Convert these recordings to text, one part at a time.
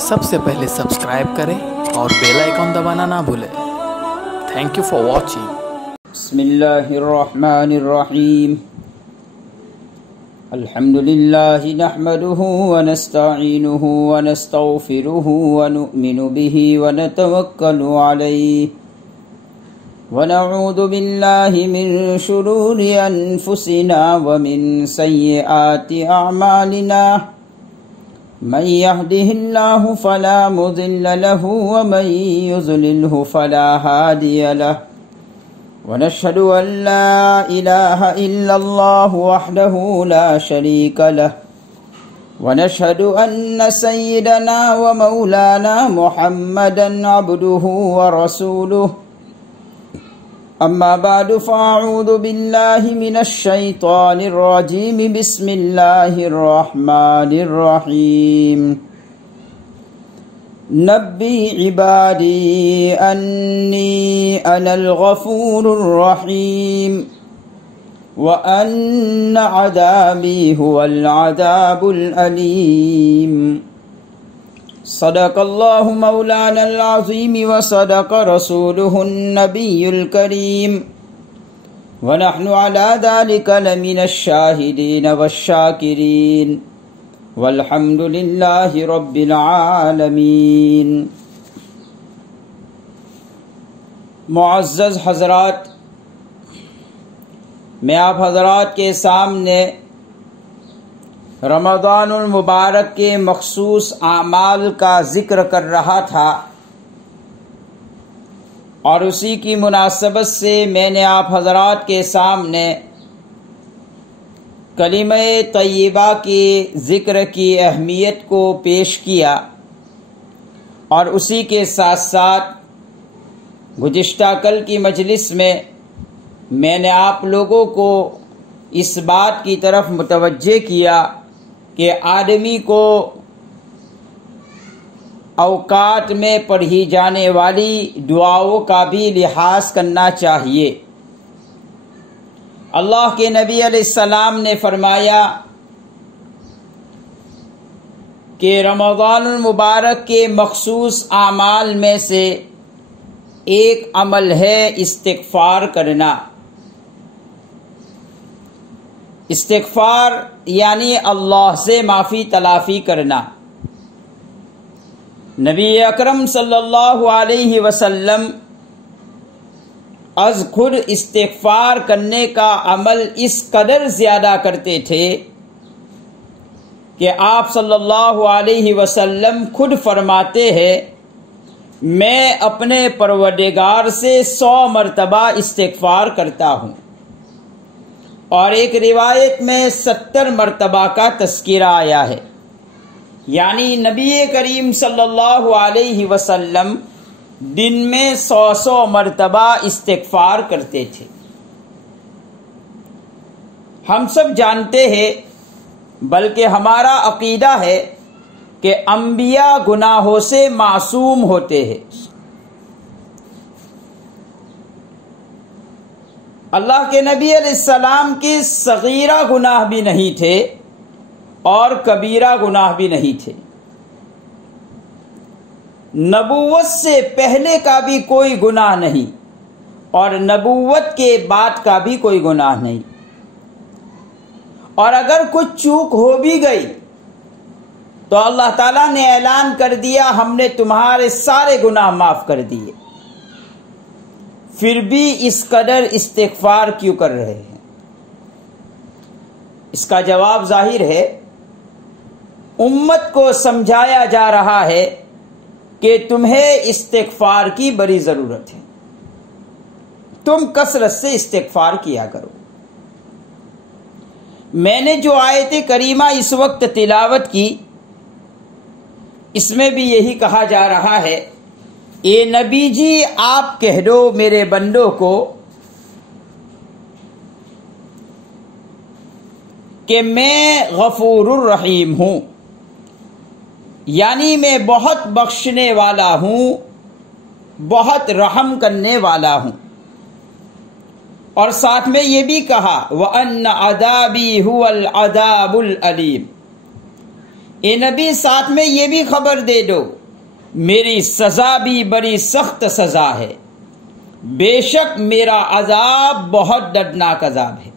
سب سے پہلے سبسکرائب کریں اور بیل آئیکن دبانا نہ بھولیں۔ Thank you for watching. بسم اللہ الرحمن الرحیم۔ الحمد للہ نحمده ونستعینه ونستغفره ونؤمن به ونتوکل علیہ ونعوذ باللہ من شرور انفسنا ومن سیئات اعمالنا من يهده الله فلا مضل له ومن يضلله فلا هادي له ونشهد أن لا إله إلا الله وحده لا شريك له ونشهد أن سيدنا ومولانا محمدا عبده ورسوله أما بعد فأعوذ بالله من الشيطان الرجيم بسم الله الرحمن الرحيم نبي عبادي أني أنا الغفور الرحيم وأن عذابي هو العذاب الأليم صدق الله مولانا العظيم وصدق رسوله النبي الكريم ونحن على ذلك لمن الشاهدين والشاكرين والحمد لله رب العالمين۔ معزز حضرات، میں آپ حضرات کے سامنے رمضان المبارک کے مخصوص اعمال کا ذکر کر رہا تھا، اور اسی کی مناسبت سے میں نے آپ حضرات کے سامنے کلمہ طیبہ کے ذکر کی اہمیت کو پیش کیا، اور اسی کے ساتھ ساتھ گزشتہ کل کی مجلس میں نے آپ لوگوں کو اس بات کی طرف متوجہ کیا کہ آدمی کو اوقات میں پڑھی جانے والی دعاؤں کا بھی لحاظ کرنا چاہیے۔ اللہ کے نبی علیہ السلام نے فرمایا کہ رمضان المبارک کے مخصوص اعمال میں سے ایک عمل ہے استغفار کرنا۔ استغفار یعنی اللہ سے معافی تلافی کرنا۔ نبی اکرم صلی اللہ علیہ وسلم از خود استغفار کرنے کا عمل اس قدر زیادہ کرتے تھے کہ آپ صلی اللہ علیہ وسلم خود فرماتے ہیں، میں اپنے پروردگار سے 100 مرتبہ استغفار کرتا ہوں، اور ایک روایت میں 70 مرتبہ کا تذکرہ آیا ہے، یعنی نبی کریم صلی اللہ علیہ وسلم دن میں 100 مرتبہ استغفار کرتے تھے۔ ہم سب جانتے ہیں، بلکہ ہمارا عقیدہ ہے کہ انبیاء گناہوں سے معصوم ہوتے ہیں۔ اللہ کے نبی علیہ السلام کے صغیرہ گناہ بھی نہیں تھے اور کبیرہ گناہ بھی نہیں تھے۔ نبوت سے پہلے کا بھی کوئی گناہ نہیں، اور نبوت کے بعد کا بھی کوئی گناہ نہیں، اور اگر کچھ چوک ہو بھی گئی تو اللہ تعالیٰ نے اعلان کر دیا ہم نے تمہارے سارے گناہ معاف کر دیے، پھر بھی اس قدر استغفار کیوں کر رہے ہیں؟ اس کا جواب ظاہر ہے، امت کو سمجھایا جا رہا ہے کہ تمہیں استغفار کی بڑی ضرورت ہے، تم کثرت سے استغفار کیا کرو۔ میں نے جو آیت کریمہ اس وقت تلاوت کی، اس میں بھی یہی کہا جا رہا ہے، اے نبی جی آپ کہہ دو میرے بندوں کو کہ میں غفور الرحیم ہوں، یعنی میں بہت بخشنے والا ہوں، بہت رحم کرنے والا ہوں۔ اور ساتھ میں یہ بھی کہا وَأَنَّ عَذَابِي هُوَ الْعَذَابُ الْأَلِيمُ، اے نبی ساتھ میں یہ بھی خبر دے دو میری سزا بھی بڑی سخت سزا ہے، بے شک میرا عذاب بہت دردناک عذاب ہے۔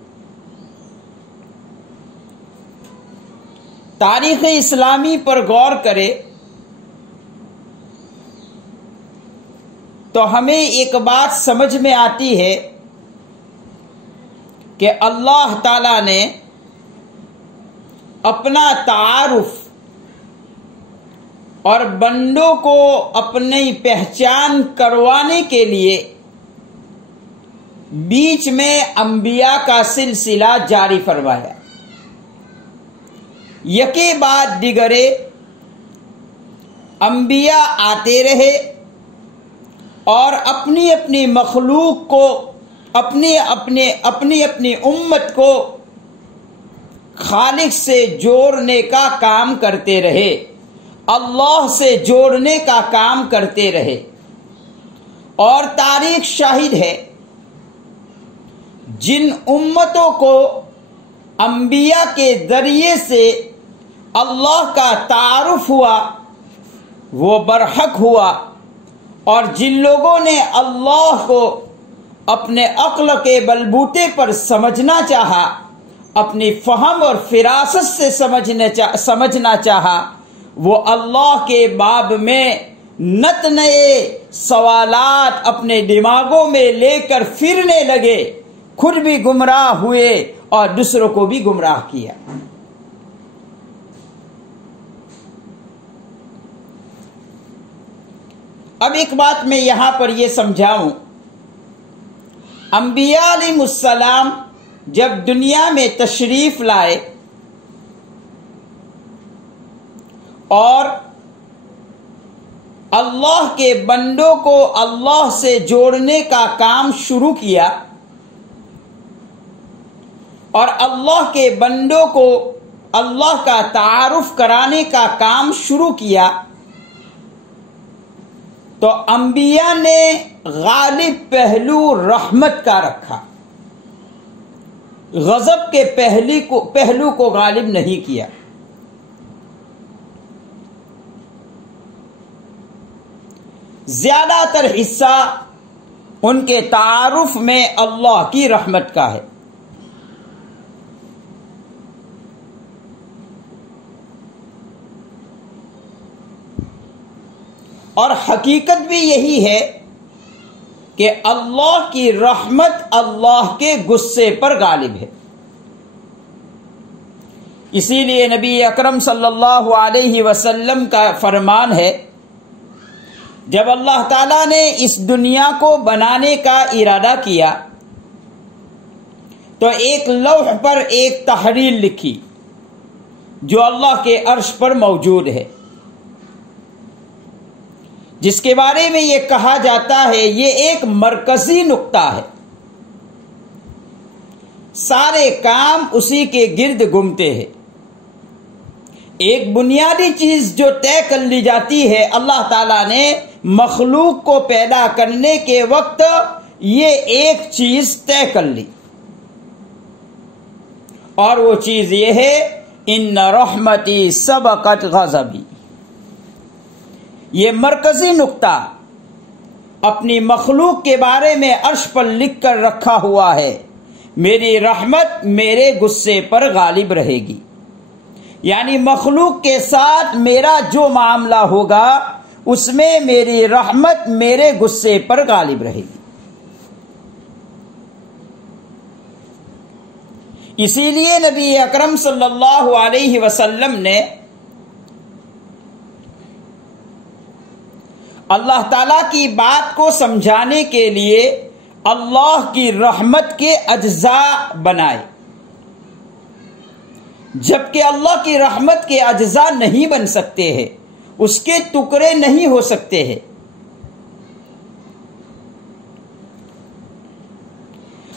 تاریخ اسلامی پر غور کرے تو ہمیں ایک بات سمجھ میں آتی ہے کہ اللہ تعالی نے اپنا تعارف اور بندوں کو اپنی پہچان کروانے کے لیے بیچ میں انبیاء کا سلسلہ جاری فرمایا۔ یکے بعد دیگرے انبیاء آتے رہے اور اپنی اپنی مخلوق کو اپنی امت کو خالق سے جوڑنے کا کام کرتے رہے، اللہ سے جوڑنے کا کام کرتے رہے۔ اور تاریخ شاہد ہے جن امتوں کو انبیاء کے ذریعے سے اللہ کا تعارف ہوا وہ برحق ہوا، اور جن لوگوں نے اللہ کو اپنے عقل کے بلبوتے پر سمجھنا چاہا، اپنی فہم اور فراست سے سمجھنا چاہا، وہ اللہ کے باب میں نت نئے سوالات اپنے دماغوں میں لے کر پھرنے لگے، خود بھی گمراہ ہوئے اور دوسروں کو بھی گمراہ کیا۔ اب ایک بات میں یہاں پر یہ سمجھاؤں، انبیاء علیہ السلام جب دنیا میں تشریف لائے اور اللہ کے بندوں کو اللہ سے جوڑنے کا کام شروع کیا اور اللہ کے بندوں کو اللہ کا تعارف کرانے کا کام شروع کیا، تو انبیاء نے غالب پہلو رحمت کا رکھا، غضب کے پہلو کو غالب نہیں کیا۔ زیادہ تر حصہ ان کے تعارف میں اللہ کی رحمت کا ہے۔ اور حقیقت بھی یہی ہے کہ اللہ کی رحمت اللہ کے غصے پر غالب ہے۔ اسی لیے نبی اکرم صلی اللہ علیہ وسلم کا فرمان ہے، جب اللہ تعالیٰ نے اس دنیا کو بنانے کا ارادہ کیا تو ایک لوح پر ایک تحریر لکھی جو اللہ کے عرش پر موجود ہے، جس کے بارے میں یہ کہا جاتا ہے یہ ایک مرکزی نقطہ ہے، سارے کام اسی کے گرد گھومتے ہیں۔ ایک بنیادی چیز جو طے کر لی جاتی ہے، اللہ تعالیٰ نے مخلوق کو پیدا کرنے کے وقت یہ ایک چیز طے کر لی، اور وہ چیز یہ ہے ان رحمتی سبقت غضبی۔ یہ مرکزی نقطہ اپنی مخلوق کے بارے میں عرش پر لکھ کر رکھا ہوا ہے، میری رحمت میرے غصے پر غالب رہے گی، یعنی مخلوق کے ساتھ میرا جو معاملہ ہوگا اس میں میری رحمت میرے غصے پر غالب رہے گی۔ اسی لیے نبی اکرم صلی اللہ علیہ وسلم نے اللہ تعالیٰ کی بات کو سمجھانے کے لیے اللہ کی رحمت کے اجزاء بنائے، جبکہ اللہ کی رحمت کے اجزاء نہیں بن سکتے ہیں، اس کے ٹکڑے نہیں ہو سکتے ہیں۔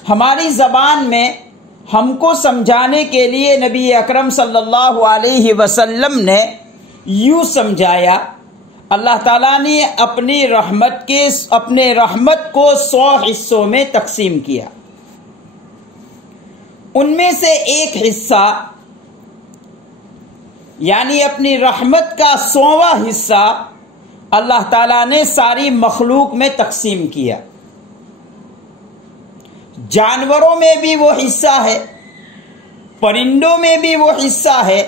ہماری زبان میں ہم کو سمجھانے کے لیے نبی اکرم صلی اللہ علیہ وسلم نے یوں سمجھایا، اللہ تعالیٰ نے اپنی رحمت کو 100 حصوں میں تقسیم کیا، ان میں سے ایک حصہ یعنی اپنی رحمت کا 100واں حصہ اللہ تعالیٰ نے ساری مخلوق میں تقسیم کیا. جانوروں میں بھی وہ حصہ ہے، پرندوں میں بھی وہ حصہ ہے،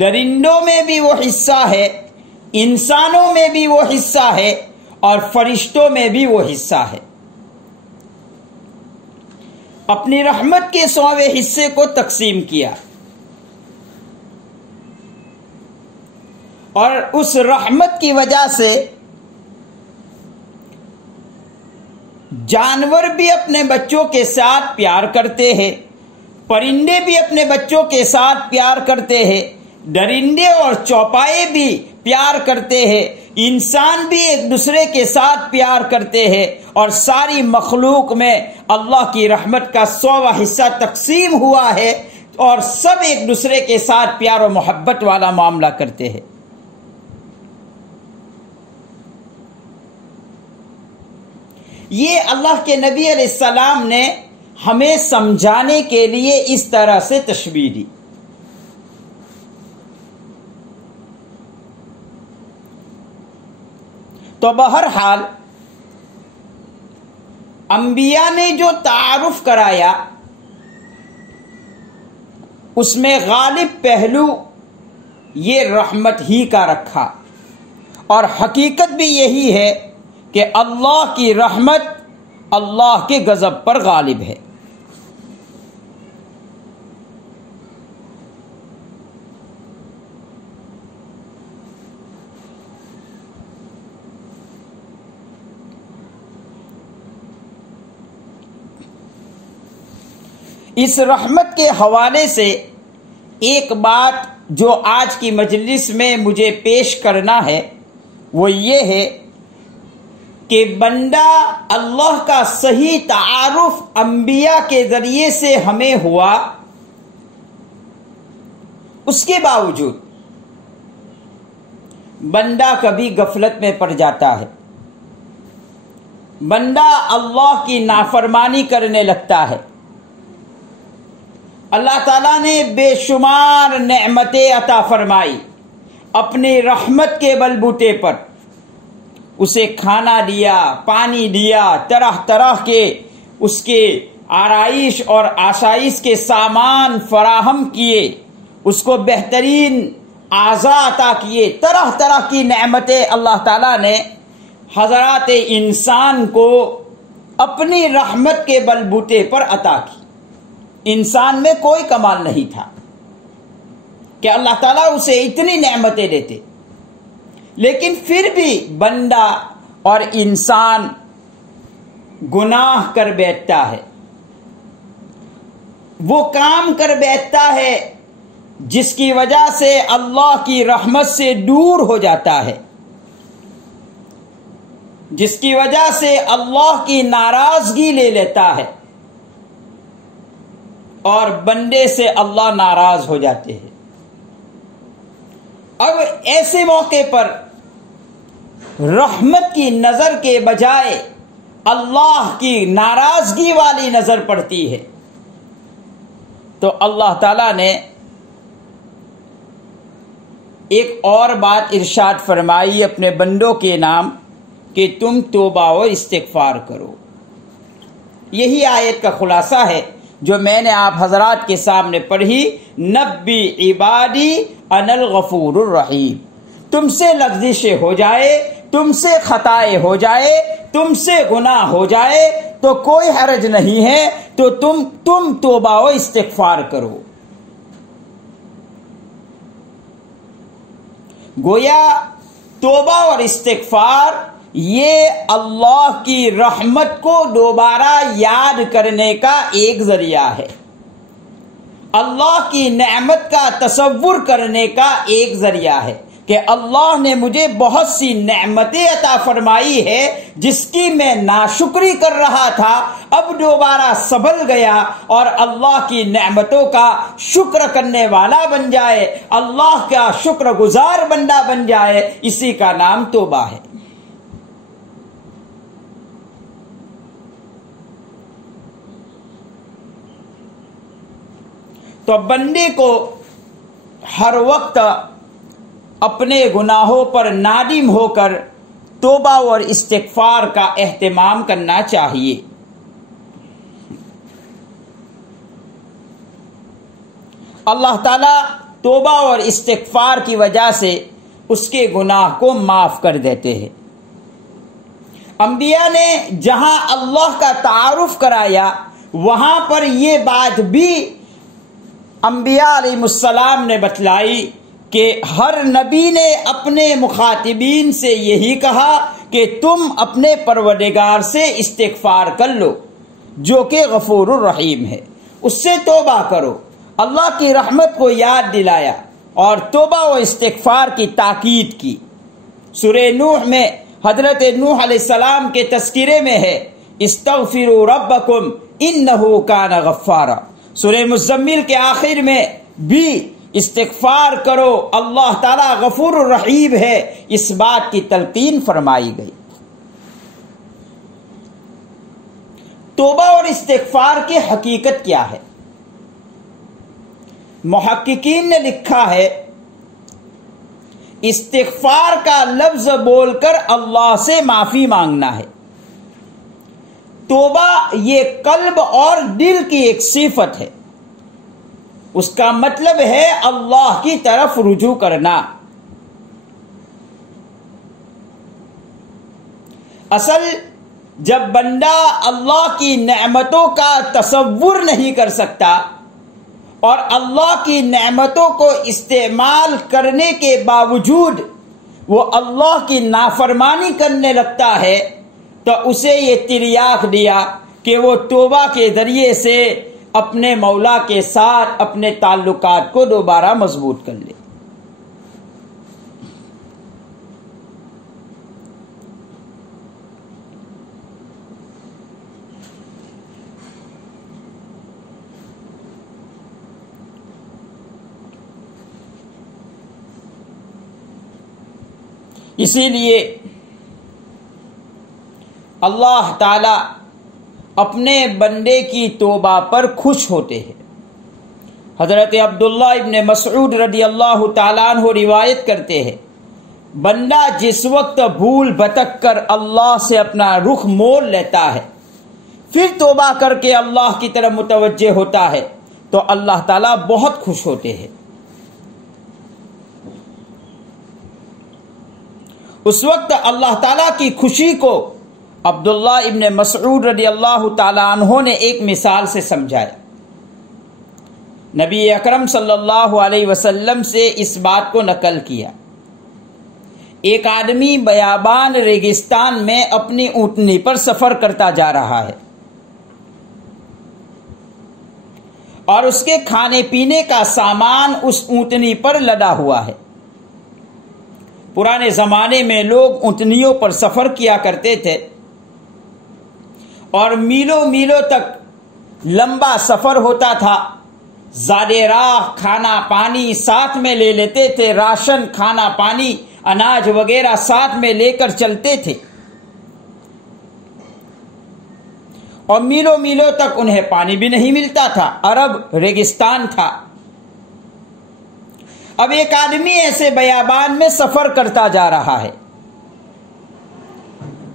درندوں میں بھی وہ حصہ ہے، انسانوں میں بھی وہ حصہ ہے، اور فرشتوں میں بھی وہ حصہ ہے. اپنی رحمت کے 100ویں حصے کو تقسیم کیا، اور اس رحمت کی وجہ سے جانور بھی اپنے بچوں کے ساتھ پیار کرتے ہیں، پرندے بھی اپنے بچوں کے ساتھ پیار کرتے ہیں، درندے اور چوپائے بھی پیار کرتے ہیں، انسان بھی ایک دوسرے کے ساتھ پیار کرتے ہیں، اور ساری مخلوق میں اللہ کی رحمت کا 100واں حصہ تقسیم ہوا ہے، اور سب ایک دوسرے کے ساتھ پیار و محبت والا معاملہ کرتے ہیں. یہ اللہ کے نبی علیہ السلام نے ہمیں سمجھانے کے لیے اس طرح سے تشبیہ دی. تو بہرحال انبیاء نے جو تعارف کرایا اس میں غالب پہلو یہ رحمت ہی کا رکھا، اور حقیقت بھی یہی ہے کہ اللہ کی رحمت اللہ کے غضب پر غالب ہے. اس رحمت کے حوالے سے ایک بات جو آج کی مجلس میں مجھے پیش کرنا ہے وہ یہ ہے کہ بندہ اللہ کا صحیح تعارف انبیاء کے ذریعے سے ہمیں ہوا، اس کے باوجود بندہ کبھی غفلت میں پڑ جاتا ہے، بندہ اللہ کی نافرمانی کرنے لگتا ہے. اللہ تعالیٰ نے بے شمار نعمتیں عطا فرمائی اپنی رحمت کے بلبوتے پر، اسے کھانا دیا، پانی دیا، طرح طرح کے اس کے آرائش اور آسائش کے سامان فراہم کیے، اس کو بہترین اعضاء عطا کیے، طرح طرح کی نعمتیں اللہ تعالیٰ نے حضرات انسان کو اپنی رحمت کے بلبوتے پر عطا کی. انسان میں کوئی کمال نہیں تھا کہ اللہ تعالیٰ اسے اتنی نعمتیں دیتے، لیکن پھر بھی بندہ اور انسان گناہ کر بیٹھتا ہے، وہ کام کر بیٹھتا ہے جس کی وجہ سے اللہ کی رحمت سے دور ہو جاتا ہے، جس کی وجہ سے اللہ کی ناراضگی لے لیتا ہے، اور بندے سے اللہ ناراض ہو جاتے ہیں. اب ایسے موقع پر رحمت کی نظر کے بجائے اللہ کی ناراضگی والی نظر پڑتی ہے، تو اللہ تعالیٰ نے ایک اور بات ارشاد فرمائی اپنے بندوں کے نام کہ تم توبہ و استغفار کرو. یہی آیت کا خلاصہ ہے جو میں نے آپ حضرات کے سامنے پڑھی. نبی عبادی ان الغفور الرحیم. تم سے لغزشیں ہو جائے، تم سے خطائیں ہو جائے، تم سے گناہ ہو جائے تو کوئی حرج نہیں ہے، تو تم توبہ و استغفار کرو. گویا توبہ اور استغفار یہ اللہ کی رحمت کو دوبارہ یاد کرنے کا ایک ذریعہ ہے، اللہ کی نعمت کا تصور کرنے کا ایک ذریعہ ہے کہ اللہ نے مجھے بہت سی نعمتیں عطا فرمائی ہے جس کی میں ناشکری کر رہا تھا، اب دوبارہ سنبھل گیا اور اللہ کی نعمتوں کا شکر کرنے والا بن جائے، اللہ کا شکر گزار بندہ بن جائے. اسی کا نام توبہ ہے. تو بندے کو ہر وقت اپنے گناہوں پر نادم ہو کر توبہ اور استغفار کا اہتمام کرنا چاہیے۔ اللہ تعالیٰ توبہ اور استغفار کی وجہ سے اس کے گناہ کو معاف کر دیتے ہیں۔ انبیاء نے جہاں اللہ کا تعارف کرایا وہاں پر یہ بات بھی انبیاء علیہ السلام نے بتلائی کہ ہر نبی نے اپنے مخاطبین سے یہی کہا کہ تم اپنے پروردگار سے استغفار کر لو جو کہ غفور الرحیم ہے، اس سے توبہ کرو۔ اللہ کی رحمت کو یاد دلایا اور توبہ و استغفار کی تاکید کی۔ سورہ نوح میں حضرت نوح علیہ السلام کے تذکرے میں ہے استغفروا ربکم انہ کان غفارا۔ سورہ مزمل کے آخر میں بھی استغفار کرو، اللہ تعالیٰ غفور الرحیم ہے، اس بات کی تلقین فرمائی گئی۔ توبہ اور استغفار کی حقیقت کیا ہے؟ محققین نے لکھا ہے استغفار کا لفظ بول کر اللہ سے معافی مانگنا ہے۔ توبہ یہ قلب اور دل کی ایک صفت ہے، اس کا مطلب ہے اللہ کی طرف رجوع کرنا۔ اصل جب بندہ اللہ کی نعمتوں کا تصور نہیں کر سکتا اور اللہ کی نعمتوں کو استعمال کرنے کے باوجود وہ اللہ کی نافرمانی کرنے لگتا ہے تو اسے یہ تریاق دیا کہ وہ توبہ کے ذریعے سے اپنے مولا کے ساتھ اپنے تعلقات کو دوبارہ مضبوط کر لے۔ اسی لیے اللہ تعالی اپنے بندے کی توبہ پر خوش ہوتے ہیں۔ حضرت عبداللہ ابن مسعود رضی اللہ تعالیٰ عنہ روایت کرتے ہیں بندہ جس وقت بھول بھٹک کر اللہ سے اپنا رخ موڑ لیتا ہے پھر توبہ کر کے اللہ کی طرف متوجہ ہوتا ہے تو اللہ تعالیٰ بہت خوش ہوتے ہیں۔ اس وقت اللہ تعالیٰ کی خوشی کو عبداللہ ابن مسعود رضی اللہ تعالیٰ عنہ نے ایک مثال سے سمجھایا۔ نبی اکرم صلی اللہ علیہ وسلم سے اس بات کو نقل کیا۔ ایک آدمی بیابان ریگستان میں اپنی اونٹنی پر سفر کرتا جا رہا ہے اور اس کے کھانے پینے کا سامان اس اونٹنی پر لدا ہوا ہے۔ پرانے زمانے میں لوگ اونٹنیوں پر سفر کیا کرتے تھے اور میلوں میلوں تک لمبا سفر ہوتا تھا۔ زیادہ راہ کھانا پانی ساتھ میں لے لیتے تھے، راشن کھانا پانی اناج وغیرہ ساتھ میں لے کر چلتے تھے اور میلوں میلوں تک انہیں پانی بھی نہیں ملتا تھا، عرب ریگستان تھا۔ اب ایک آدمی ایسے بیابان میں سفر کرتا جا رہا ہے،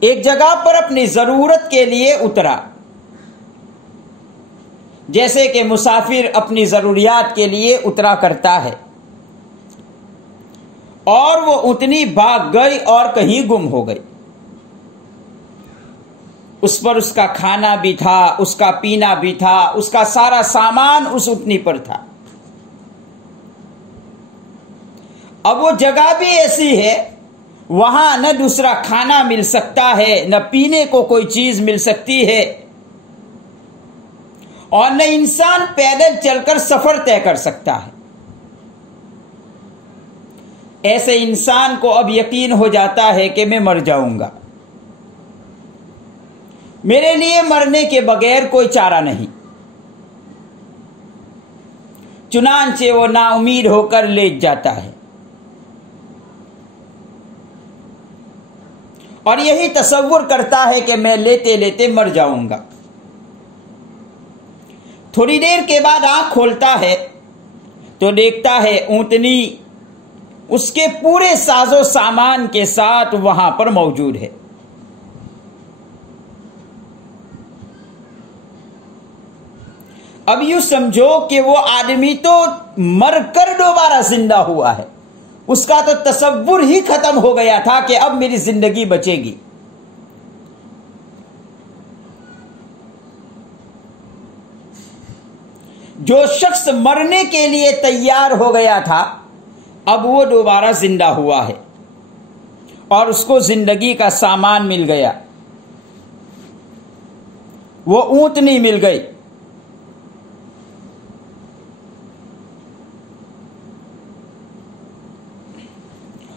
ایک جگہ پر اپنی ضرورت کے لیے اترا، جیسے کہ مسافر اپنی ضروریات کے لیے اترا کرتا ہے، اور وہ اونٹنی بھاگ گئی اور کہیں گم ہو گئی۔ اس پر اس کا کھانا بھی تھا، اس کا پینا بھی تھا، اس کا سارا سامان اس اونٹنی پر تھا۔ اب وہ جگہ بھی ایسی ہے وہاں نہ دوسرا کھانا مل سکتا ہے، نہ پینے کو کوئی چیز مل سکتی ہے، اور نہ انسان پیدل چل کر سفر طے کر سکتا ہے۔ ایسے انسان کو اب یقین ہو جاتا ہے کہ میں مر جاؤں گا، میرے لیے مرنے کے بغیر کوئی چارہ نہیں۔ چنانچہ وہ نا امید ہو کر لیٹ جاتا ہے اور یہی تصور کرتا ہے کہ میں لیتے لیتے مر جاؤں گا۔ تھوڑی دیر کے بعد آنکھ کھولتا ہے تو دیکھتا ہے اونٹنی اس کے پورے ساز و سامان کے ساتھ وہاں پر موجود ہے. اب یوں سمجھو کہ وہ آدمی تو مر کر دوبارہ زندہ ہوا ہے، اس کا تو تصور ہی ختم ہو گیا تھا کہ اب میری زندگی بچے گی. جو شخص مرنے کے لیے تیار ہو گیا تھا اب وہ دوبارہ زندہ ہوا ہے اور اس کو زندگی کا سامان مل گیا، وہ اونٹنی مل گئی.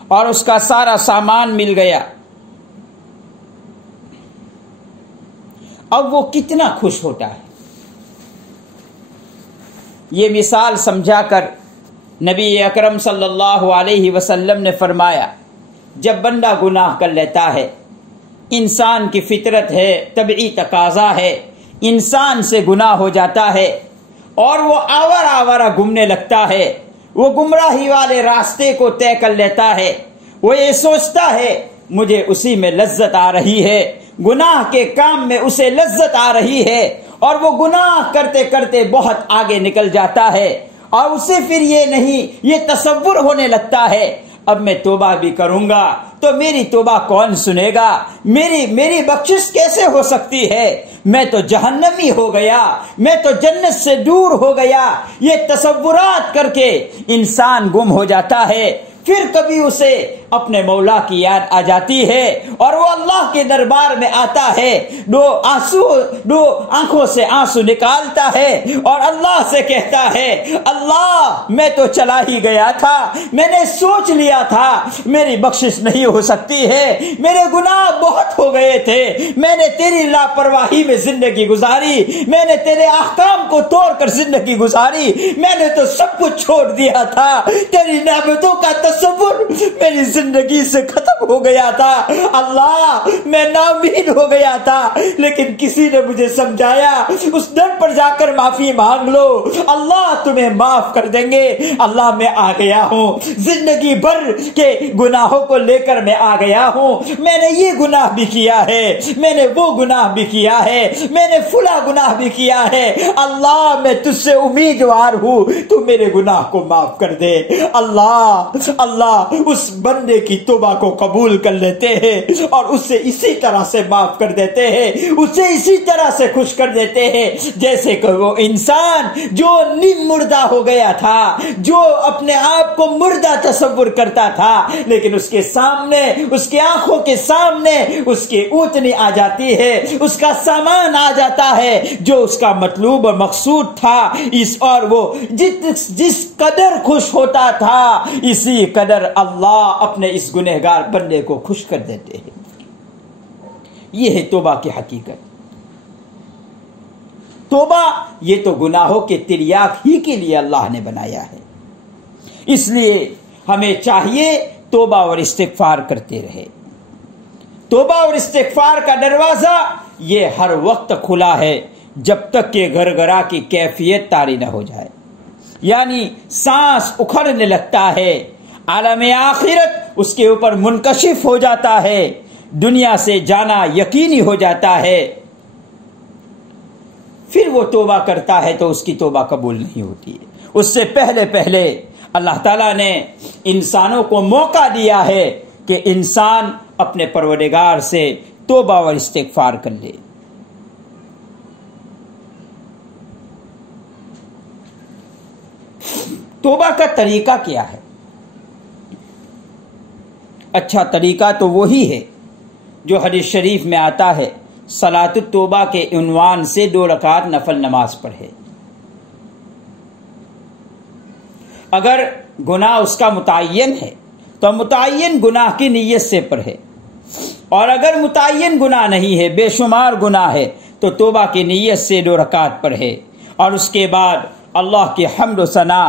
اور اس کا سارا سامان مل گیا. اب وہ کتنا خوش ہوتا ہے. یہ مثال سمجھا کر نبی اکرم صلی اللہ علیہ وسلم نے فرمایا، جب بندہ گناہ کر لیتا ہے، انسان کی فطرت ہے، طبعی تقاضا ہے، انسان سے گناہ ہو جاتا ہے اور وہ آوارہ آوارہ گھومنے لگتا ہے، وہ گمراہی والے راستے کو طے کر لیتا ہے. وہ یہ سوچتا ہے مجھے اسی میں لذت آ رہی ہے، گناہ کے کام میں اسے لذت آ رہی ہے، اور وہ گناہ کرتے کرتے بہت آگے نکل جاتا ہے اور اسے پھر یہ تصور ہونے لگتا ہے اب میں توبہ بھی کروں گا تو میری توبہ کون سنے گا، میری بخشش کیسے ہو سکتی ہے، میں تو جہنمی ہو گیا، میں تو جنت سے دور ہو گیا. یہ تصورات کر کے انسان گم ہو جاتا ہے. پھر کبھی اسے اپنے مولا کی یاد آ جاتی ہے اور وہ اللہ کے دربار میں آتا ہے، دو آنکھوں سے آنسو نکالتا ہے اور اللہ سے کہتا ہے، اللہ میں تو چلا ہی گیا تھا، میں نے سوچ لیا تھا میری بخشش نہیں ہو سکتی ہے، میرے گناہ بہت ہو گئے تھے، میں نے تیری لاپرواہی میں زندگی گزاری، میں نے تیرے احکام کو توڑ کر زندگی گزاری، میں نے تو سب کچھ چھوڑ دیا تھا، تیری نعمتوں کا تصور میری زندگی سے ختم ہو گیا تھا. اللہ میں ناامید ہو گیا تھا لیکن کسی نے مجھے سمجھایا اس در پر جا کر معافی مانگ لو، اللہ تمہیں معاف کر دیں گے. اللہ میں آ گیا ہوں، زندگی بھر کے گناہوں کو لے کر میں آ گیا ہوں، میں نے یہ گناہ بھی کیا ہے، میں نے وہ گناہ بھی کیا ہے، میں نے فلاں گناہ بھی کیا ہے، اللہ میں تجھ سے امیدوار ہوں تو میرے گناہ کو معاف کر دے. اللہ اس بندے کی توبہ کو قبول کر لیتے ہیں اور اسے اسی طرح سے معاف کر دیتے ہیں، اسے اسی طرح سے خوش کر دیتے ہیں جیسے کہ وہ انسان جو نیم مردہ ہو گیا تھا، جو اپنے آپ کو مردہ تصور کرتا تھا، لیکن اس کے سامنے، اس کی آنکھوں کے سامنے اس کی اونٹنی آ جاتی ہے، اس کا سامان آ جاتا ہے جو اس کا مطلوب اور مقصود تھا. اور وہ جس قدر خوش ہوتا تھا اسی قدر اللہ اپنے اس گنہگار بندے کو خوش کر دیتے ہیں. یہ ہے توبہ کی حقیقت. توبہ یہ تو گناہوں کے تریاق ہی کے لیے اللہ نے بنایا ہے، اس لیے ہمیں چاہیے توبہ اور استغفار کرتے رہے. توبہ اور استغفار کا دروازہ یہ ہر وقت کھلا ہے جب تک کہ گھرگھرا کی کیفیت طاری نہ ہو جائے، یعنی سانس اکھڑنے لگتا ہے، عالم آخرت اس کے اوپر منکشف ہو جاتا ہے، دنیا سے جانا یقینی ہو جاتا ہے، پھر وہ توبہ کرتا ہے تو اس کی توبہ قبول نہیں ہوتی ہے. اس سے پہلے اللہ تعالیٰ نے انسانوں کو موقع دیا ہے کہ انسان اپنے پروردگار سے توبہ اور استغفار کر لے. توبہ کا طریقہ کیا ہے؟ اچھا طریقہ تو وہی ہے جو حدیث شریف میں آتا ہے، صلاۃ التوبہ کے عنوان سے 2 رکعت نفل نماز پڑھے. اگر گناہ اس کا متعین ہے تو متعین گناہ کی نیت سے پڑھے، اور اگر متعین گناہ نہیں ہے، بے شمار گناہ ہے، تو توبہ کی نیت سے 2 رکعت پڑھے، اور اس کے بعد اللہ کی حمد و ثنا،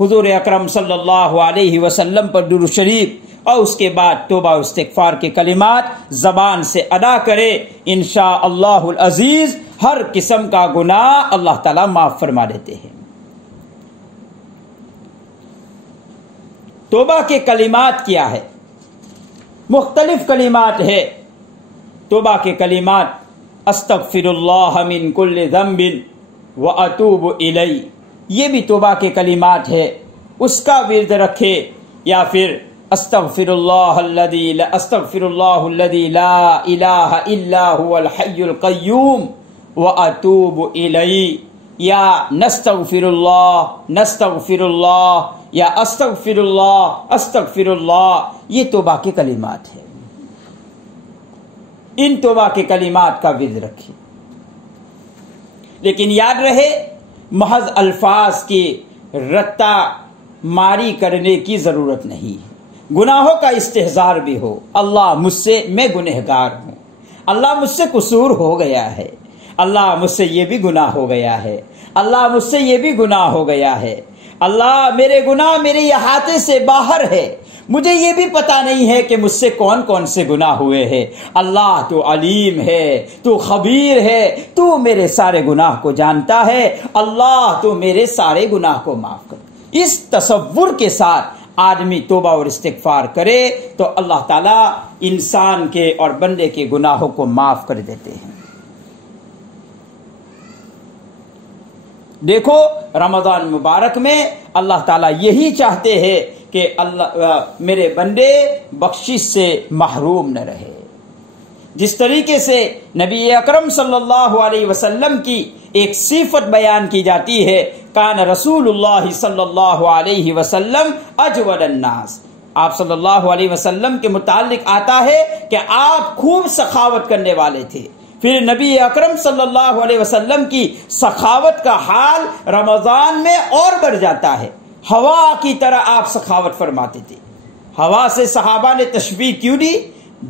حضور اکرم صلی اللہ علیہ وسلم پر درود شریف، اور اس کے بعد توبہ و استغفار کے کلمات زبان سے ادا کرے. انشاءاللہ العزیز ہر قسم کا گناہ اللہ تعالیٰ معاف فرما دیتے ہیں. توبہ کے کلمات کیا ہے؟ مختلف کلمات ہے توبہ کے کلمات۔ استغفر اللہ من کل ذنب واتوب الیہ، یہ بھی توبہ کے کلمات ہے، اس کا ورد رکھے۔ یا پھر استغفر اللہ الذی لا الہ الا هو الحی القیوم واتوب الیہ، یا نستغفر اللہ یا استغفر اللہ، یہ توبہ کے کلمات ہیں۔ ان توبہ کے کلمات کا ورد رکھیں، لیکن یاد رہے محض الفاظ کی رٹا ماری کرنے کی ضرورت نہیں ہے، گناہوں کا استحضار بھی ہو۔ اللہ مجھ سے، میں گنہگار ہوں، اللہ مجھ سے قصور ہو گیا ہے، اللہ مجھ سے یہ بھی گناہ ہو گیا ہے، اللہ مجھ سے یہ بھی گناہ ہو گیا ہے، اللہ میرے گناہ میرے احاطے سے باہر ہے، مجھے یہ بھی پتا نہیں ہے کہ مجھ سے کون کون سے گناہ ہوئے ہیں۔ اللہ تو علیم ہے، تو خبیر ہے، تو میرے سارے گناہ کو جانتا ہے، اللہ تو میرے سارے گناہ کو معاف کر۔ اس تصور کے ساتھ آدمی توبہ اور استغفار کرے تو اللہ تعالیٰ انسان کے اور بندے کے گناہوں کو معاف کر دیتے ہیں۔ دیکھو رمضان مبارک میں اللہ تعالیٰ یہی چاہتے ہیں کہ اللہ میرے بندے بخشش سے محروم نہ رہے۔ جس طریقے سے نبی اکرم صلی اللہ علیہ وسلم کی ایک صفت بیان کی جاتی ہے، کان رسول اللہ صلی اللہ علیہ وسلم اجود الناس، آپ صلی اللہ علیہ وسلم کے متعلق آتا ہے کہ آپ خوب سخاوت کرنے والے تھے۔ پھر نبی اکرم صلی اللہ علیہ وسلم کی سخاوت کا حال رمضان میں اور بڑھ جاتا ہے، ہوا کی طرح آپ سخاوت فرماتے تھے۔ ہوا سے صحابہ نے تشبیہ کیوں دی؟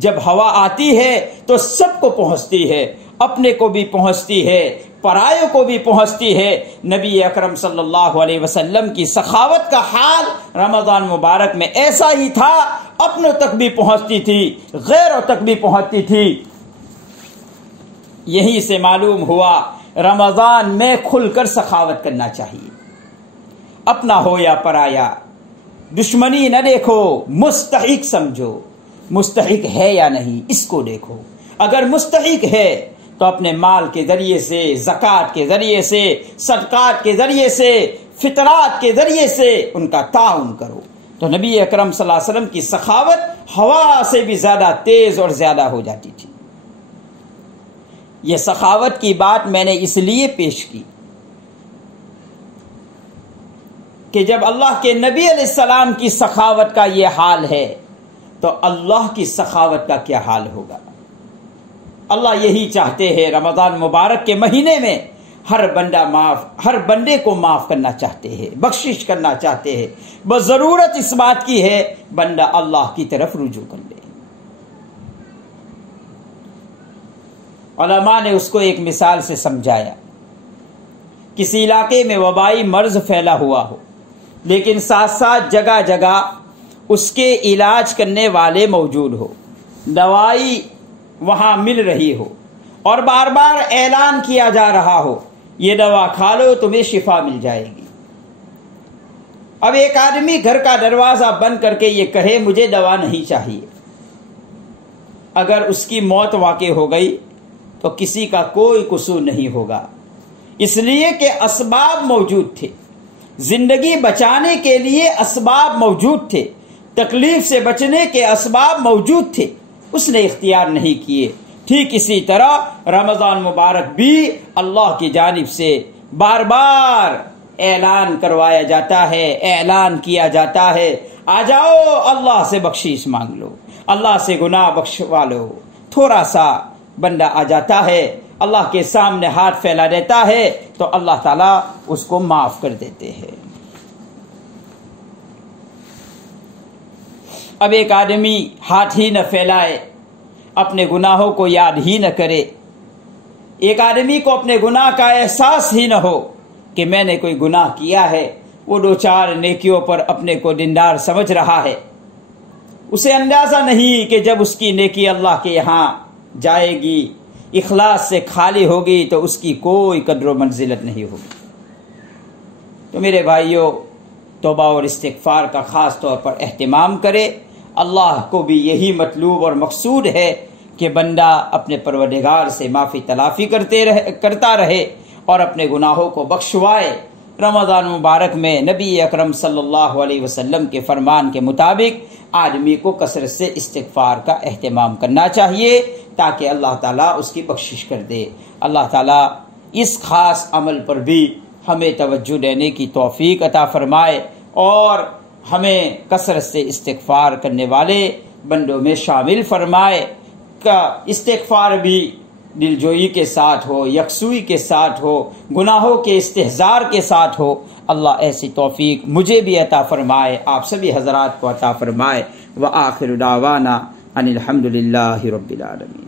جب ہوا آتی ہے تو سب کو پہنچتی ہے، اپنے کو بھی پہنچتی ہے، پرایوں کو بھی پہنچتی ہے۔ نبی اکرم صلی اللہ علیہ وسلم کی سخاوت کا حال رمضان مبارک میں ایسا ہی تھا، اپنوں تک بھی پہنچتی تھی، غیروں تک بھی پہنچتی تھی۔ یہیں سے معلوم ہوا رمضان میں کھل کر سخاوت کرنا چاہیے، اپنا ہو یا پرایا، دشمنی نہ دیکھو، مستحق سمجھو، مستحق ہے یا نہیں اس کو دیکھو۔ اگر مستحق ہے تو اپنے مال کے ذریعے سے، زکوٰۃ کے ذریعے سے، صدقات کے ذریعے سے، فطرات کے ذریعے سے ان کا تعاون کرو۔ تو نبی اکرم صلی اللہ علیہ وسلم کی سخاوت ہوا سے بھی زیادہ تیز اور زیادہ ہو جاتی تھی۔ یہ سخاوت کی بات میں نے اس لیے پیش کی کہ جب اللہ کے نبی علیہ السلام کی سخاوت کا یہ حال ہے تو اللہ کی سخاوت کا کیا حال ہوگا۔ اللہ یہی چاہتے ہیں، رمضان مبارک کے مہینے میں ہر بندے کو معاف کرنا چاہتے ہیں، بخشش کرنا چاہتے ہیں، بس ضرورت اس بات کی ہے بندہ اللہ کی طرف رجوع کر لے۔ علماء نے اس کو ایک مثال سے سمجھایا، کسی علاقے میں وبائی مرض پھیلا ہوا ہو، لیکن ساتھ ساتھ جگہ جگہ اس کے علاج کرنے والے موجود ہو، دوائی وہاں مل رہی ہو، اور بار بار اعلان کیا جا رہا ہو یہ دوا کھا لو تمہیں شفا مل جائے گی۔ اب ایک آدمی گھر کا دروازہ بند کر کے یہ کہے مجھے دوا نہیں چاہیے، اگر اس کی موت واقع ہو گئی تو کسی کا کوئی قصور نہیں ہوگا، اس لیے کہ اسباب موجود تھے، زندگی بچانے کے لیے اسباب موجود تھے، تکلیف سے بچنے کے اسباب موجود تھے، اس نے اختیار نہیں کیے۔ ٹھیک اسی طرح رمضان مبارک بھی اللہ کی جانب سے بار بار اعلان کروایا جاتا ہے، اعلان کیا جاتا ہے، آ جاؤ اللہ سے بخشش مانگ لو، اللہ سے گناہ بخشوا لو۔ تھوڑا سا بندہ آ جاتا ہے، اللہ کے سامنے ہاتھ پھیلا دیتا ہے تو اللہ تعالیٰ اس کو معاف کر دیتے ہیں۔ اب ایک آدمی ہاتھ ہی نہ پھیلائے، اپنے گناہوں کو یاد ہی نہ کرے، ایک آدمی کو اپنے گناہ کا احساس ہی نہ ہو کہ میں نے کوئی گناہ کیا ہے، وہ دو چار نیکیوں پر اپنے کو دیندار سمجھ رہا ہے، اسے اندازہ نہیں کہ جب اس کی نیکی اللہ کے یہاں جائے گی، اخلاص سے خالی ہوگی تو اس کی کوئی قدر و منزلت نہیں ہوگی۔ تو میرے بھائیوں، توبہ اور استغفار کا خاص طور پر اہتمام کرے۔ اللہ کو بھی یہی مطلوب اور مقصود ہے کہ بندہ اپنے پروردگار سے معافی تلافی کرتا رہے اور اپنے گناہوں کو بخشوائے۔ رمضان مبارک میں نبی اکرم صلی اللہ علیہ وسلم کے فرمان کے مطابق آدمی کو کثرت سے استغفار کا اہتمام کرنا چاہیے تاکہ اللہ تعالیٰ اس کی بخشش کر دے۔ اللہ تعالیٰ اس خاص عمل پر بھی ہمیں توجہ دینے کی توفیق عطا فرمائے اور ہمیں کثرت سے استغفار کرنے والے بندوں میں شامل فرمائے۔ کا استغفار بھی دلجوئی کے ساتھ ہو، یکسوئی کے ساتھ ہو، گناہوں کے استحضار کے ساتھ ہو۔ اللہ ایسی توفیق مجھے بھی عطا فرمائے، آپ سبھی حضرات کو عطا فرمائے۔ وآخر دعوانا ان الحمد للہ رب العالمین۔